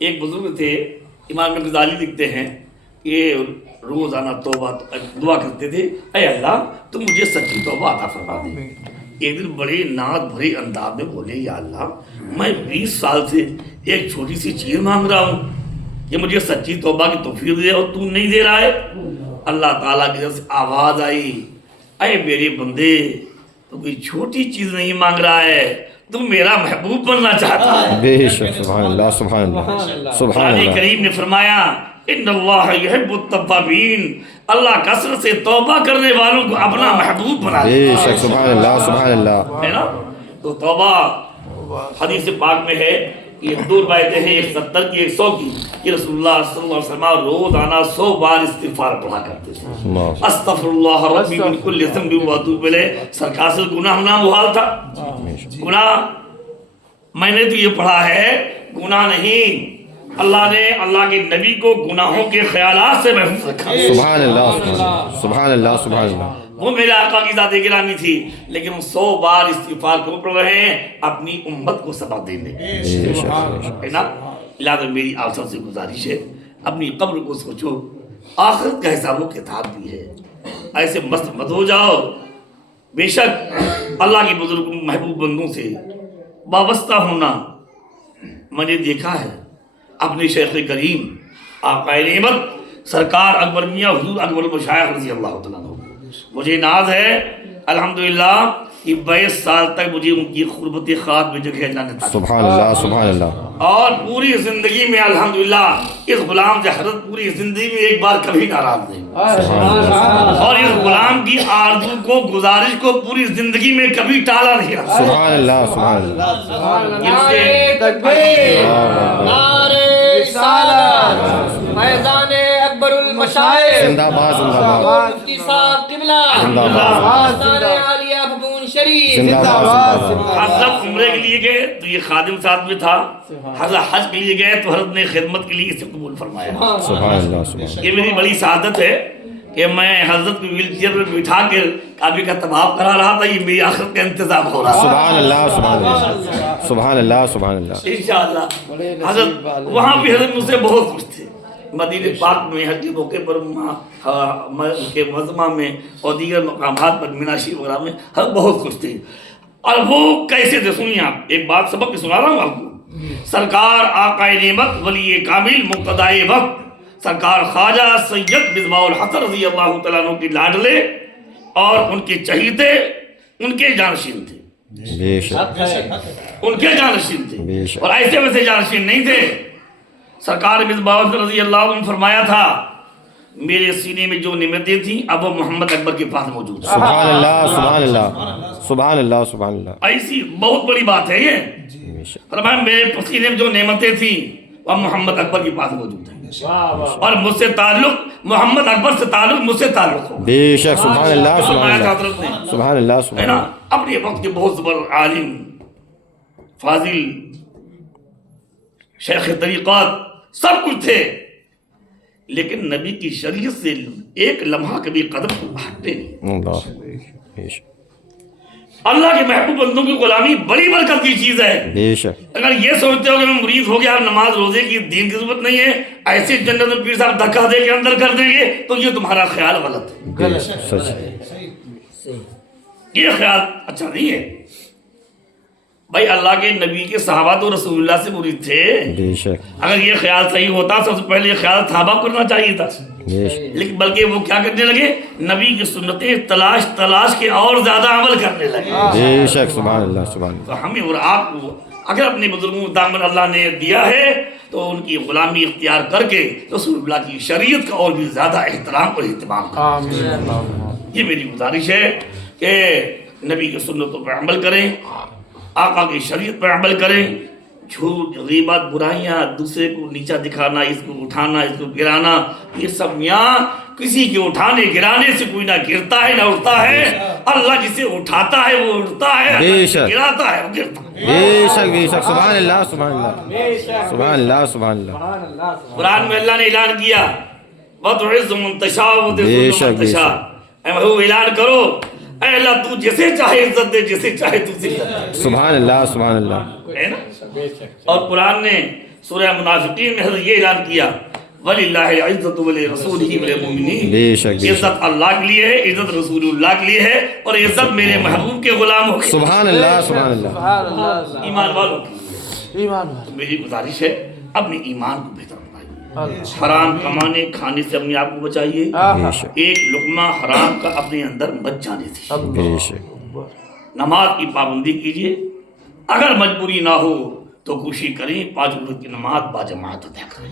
ایک بزرگ تھے امام غزالی لکھتے ہیں کہ روزانہ توبہ دعا کرتے تھے، اے اللہ تم مجھے سچی توبہ عطا فرما دے۔ ایک دن بڑے ناز بھرے انداز میں بولے، یا اللہ میں 20 سال سے ایک چھوٹی سی چیز مانگ رہا ہوں کہ مجھے سچی توبہ کی توفیق دے اور تو نہیں دے رہا ہے۔ اللہ تعالیٰ کی طرف سے آواز آئی، اے میرے بندے تو کوئی چھوٹی چیز نہیں مانگ رہا ہے، تم میرا محبوب بننا چاہتا ہے۔ بے شک، سبحان اللہ سبحان اللہ سبحان قرآن اللہ۔ کریم نے فرمایا ان اللہ یحب التوابین، اللہ کثرت سے توبہ کرنے والوں کو اپنا محبوب بنا بے دیتا شک، سبحان اللہ سبحان اللہ۔ ہے نا۔ تو توبہ حدیث پاک میں ہے، یہ دو روایتیں ہیں، ایک 70 کی ایک 100 کی، کہ رسول اللہ صلی اللہ علیہ وسلم روزانہ 100 بار استغفار پڑھا کرتے تھے۔ اللہ استغفر اللہ ربی من کل ذنب و اتوب الیہ۔ سرکار سے گناہ ہونا محال تھا، گناہ میں نے تو یہ پڑھا ہے گناہ نہیں، اللہ نے اللہ کے نبی کو گناہوں کے خیالات سے محفوظ رکھا۔ سبحان اللہ سبحان اللہ سبحان اللہ۔ وہ میرے آقا کی ذات گرامی تھی، لیکن وہ 100 بار استغفار کو پڑھ رہے ہیں اپنی امت کو سبق دینے، بے شک ہے نا۔ لہٰذا میری آپ سب سے گزارش ہے، اپنی قبر کو سوچو، آخرت کا حساب و کتاب بھی ہے، ایسے مست مت ہو جاؤ۔ بے شک اللہ کے بزرگ محبوب بندوں سے وابستہ ہونا میں نے دیکھا ہے اپنے شیخ کریم آقا نعمت سرکار اکبر میاں حضور اکبر المشائخ رضی اللہ تعالیٰ عنہ۔ مجھے ناز ہے الحمدللہ کہ 22 سال تک مجھے ان کی قربت خواب میں جگہ اللہ نے عطا کی، سبحان اللہ سبحان اللہ۔ اور پوری زندگی میں الحمدللہ اس غلام سے حضرت پوری زندگی میں ایک بار کبھی ناراض نہیں ہوئے، اور اس غلام کی آرزو کو گزارش کو پوری زندگی میں کبھی ٹالا نہیں رہا۔ سبحان اللہ سبحان اللہ۔ نعرہ تکبیر، نعرہ رسالت، فیضان اکبر المشائخ، زندہ باد زندہ باد مفتی صاحب قبلہ، زندہ باد آستان عالیہ بھون شریف، زندہ باد۔ حضرت عمرے کے لیے گئے تو یہ خادم ساتھ میں تھا، حضرت حج کے لیے گئے تو حضرت نے خدمت کے لیے اسے قبول فرمایا۔ سبحان اللہ سبحان اللہ۔ یہ میری بڑی سعادت ہے کہ میں حضرت کو ویل چیئر میں بٹھا کے کعبے کا طواف کرا رہا تھا، یہ میری آخرت کا انتظام ہو رہا تھا۔ سبحان اللہ سبحان اللہ سبحان اللہ سبحان اللہ۔ انشاءاللہ حضرت وہاں بھی حضرت مجھ سے بہت خوش تھے۔ مدینہ پاک میں حج کے موقع پر کے مجمع میں اور دیگر مقامات پر مناشی وغیرہ میں حضرت بہت خوش تھے۔ اور وہ کیسے تھے سنیے آپ، ایک بات سبق کی سنا رہا ہوں آپ کو۔ سرکار آقا نعمت ولی کامل مقتدائے وقت سرکار خواجہ سید مصباح الحسن رضی اللہ تعالیٰ عنہ کے لاڈلے اور ان کے چہیتے ان کے جانشین تھے، بے شک ان کے جانشین تھے، بے شک۔ اور ایسے ویسے جانشین نہیں تھے۔ سرکار مصباح الحسن رضی اللہ عنہ نے فرمایا تھا میرے سینے میں جو نعمتیں تھیں اب وہ محمد اکبر کے پاس موجود ہیں۔ سبحان اللہ سبحان اللہ سبحان اللہ سبحان اللہ۔ ایسی بہت بڑی بات ہے یہ، بے شک فرمایا میرے سینے میں جو نعمتیں تھیں وہ محمد اکبر کے پاس موجود ہیں، اور مجھ سے تعلق محمد اکبر سے تعلق مجھ سے تعلق ہو۔ بے شک سبحان اللہ سبحان فرمایا تھا اللہ حضرت نے، سبحان اللہ ہے سبحان نا۔ اللہ۔ اپنے وقت کے بہت زبر عالم فاضل شیخ طریقات سب کچھ تھے، لیکن نبی کی شریعت سے ایک لمحہ کبھی قدم ہٹتے نہیں۔ اللہ بے شک اللہ کے محبوب بندوں کی غلامی بڑی برکت کی چیز ہے۔ بے شک اگر یہ سوچتے ہو کہ میں مرید ہو گیا اب نماز روزے کی دین کی ضرورت نہیں ہے، ایسے جنت میں پیر صاحب دھکا دے کے اندر کر دیں گے تو یہ تمہارا خیال غلط ہے، بے شک سچ یہ خیال اچھا نہیں ہے۔ بھائی اللہ کے نبی کے صحابہ تو رسول اللہ سے مرید تھے، بے شک اگر یہ خیال صحیح ہوتا سب سے پہلے یہ خیال صحابہ کو کرنا چاہیے تھا، بے شک لیکن بلکہ وہ کیا کرنے لگے، نبی کی سنتیں تلاش کے اور زیادہ عمل کرنے لگے۔ بے شک سبحان اللہ سبحان اللہ۔ تو ہمیں اور آپ کو اگر اپنے بزرگوں کو دامن اللہ نے دیا ہے تو ان کی غلامی اختیار کر کے رسول اللہ کی شریعت کا اور بھی زیادہ احترام اور اہتمام کریں۔ یہ میری گزارش ہے کہ نبی کی سنتوں پر عمل کریں، آقا کی شریعت پر عمل کریں۔ جھوٹ غیبت برائیاں دوسرے کو نیچا دکھانا، اس کو اٹھانا اس کو گرانا، یہ سب میاں کسی کے اٹھانے گرانے سے کوئی نہ گرتا ہے نہ اٹھتا ہے، اللہ جسے اٹھاتا ہے وہ اٹھتا ہے، بے شک گراتا ہے وہ گرتا ہے۔ بے شک بے شک سبحان اللہ سبحان اللہ سبحان اللہ سبحان اللہ۔ قرآن میں اللہ نے اعلان کیا وَتُعِزُّ مَن تَشَاءُ بے وَتُذِلُّ شک، مَن بے تَشَاءُ۔ اے محبوب اعلان کرو، اے اللہ تو جسے چاہے عزت دے، جسے چاہے تو ذلت دے، سبحان اللہ سبحان اللہ۔ ہے نا۔ اور قرآن نے سورہ منافقین میں حضرت یہ اعلان کیا وَلِلَّهِ الْعِزَّةُ وَلِرَسُولِهِ وَلِلْمُؤْمِنِينَ، بے شک بے شک عزت اللہ کے لیے ہے، عزت رسول اللہ کے لیے ہے، اور عزت میرے محبوب کے غلاموں کے سبحان اللہ سبحان اللہ سبحان اللہ ایمان والوں کی ایمان میری گزارش ہے اپنے ایمان کو بہتر بنائیے، حرام کمانے کھانے سے اپنے آپ کو بچائیے، بے شک ایک لقمہ حرام کا اپنے اندر مت جانے دیجیے، بے شک نماز کی پابندی کیجیے، اگر مجبوری نہ ہو تو کوشش کریں 5 وقت کی نماز باجماعت ادا کریں۔